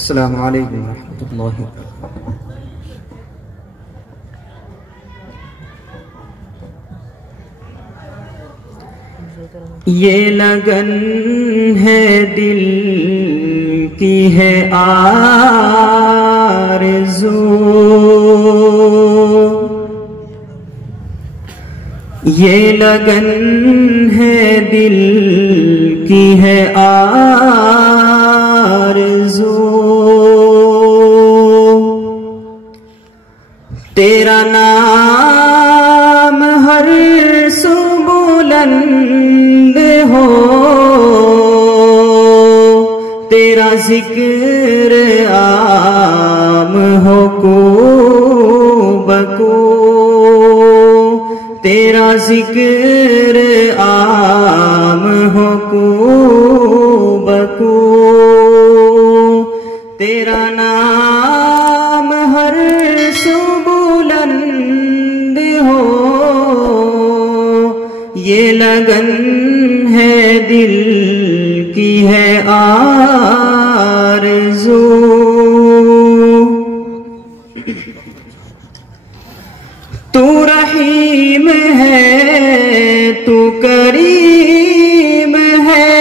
अस्सलामु अलैकुम रहमतुल्लाहि व बरकातुहू। ये लगन है दिल की है आरज़ू, ये लगन है दिल की है आरज़ू। तेरा नाम हर सू बुलंद हो, तेरा जिक्र आम हो को बको, तेरा जिक्र आम हो को बको। तेरा नाम हर सू बुलंद हो, ये लगन है दिल की है आरज़ू। तू रहीम है, तू करीम है,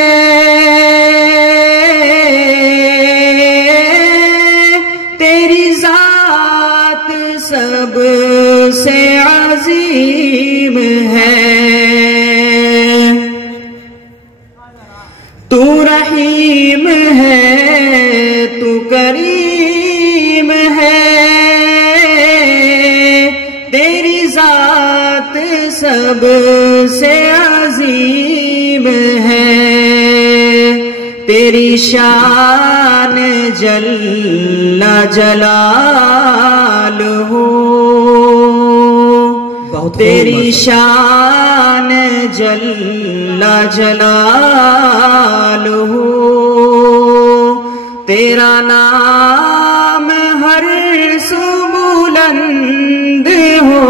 तेरी जात सबसे अजीम है। तू रहीम है, तू करीम है, तेरी जात सबसे अजीम है। तेरी शान जल्ला जलाल हो, तेरी शान जल्ला जलाल हो। तेरा नाम हर सू बुलंद हो,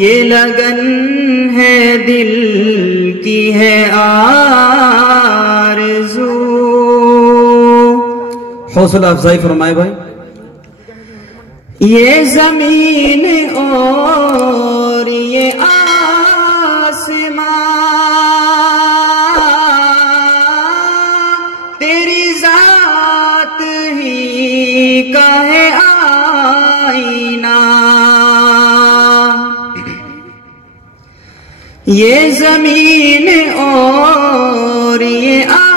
ये लगन है दिल की है आरज़ू। हौसला अफजाई फरमाए भाई। ये जमीन और ये आसमां तेरी जात ही का है आईना। ये जमीन और ये आसमां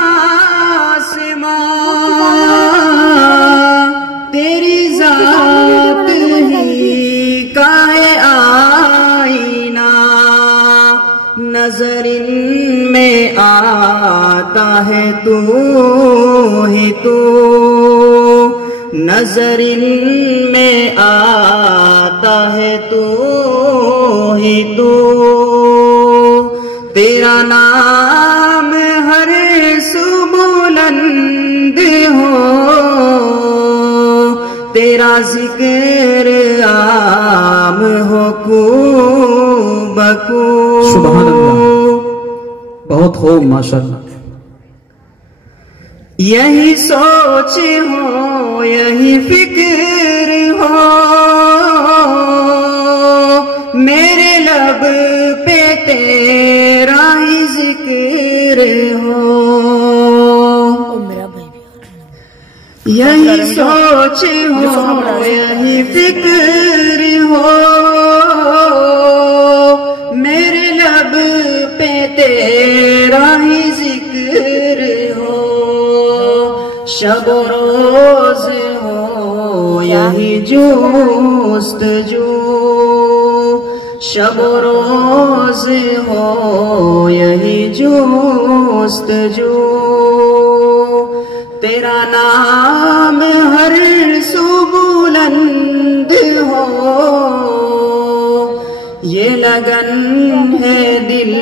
तेरी जात ही का है आईना। नजर इनमें आता है तू ही तू, नजर इनमें आता है तू ही तू। तेरा नाम हर सू बुलंद हो, तेरा जिक्र आम हो को बको। सुभान अल्लाह, बहुत खूब माशाअल्लाह। यही सोच हो, यही फिक्र हो, मेरे लब पे तेरा ही जिक्र हो। यही सोच हो, यही फिक्र हो, मेरे लब पे तेरा ही जिक्र हो। शब रोज हो यही जुस्तजू, शब रोज हो यही जुस्तजू। तेरा नाम हर सू बुलंद हो, ये लगन है दिल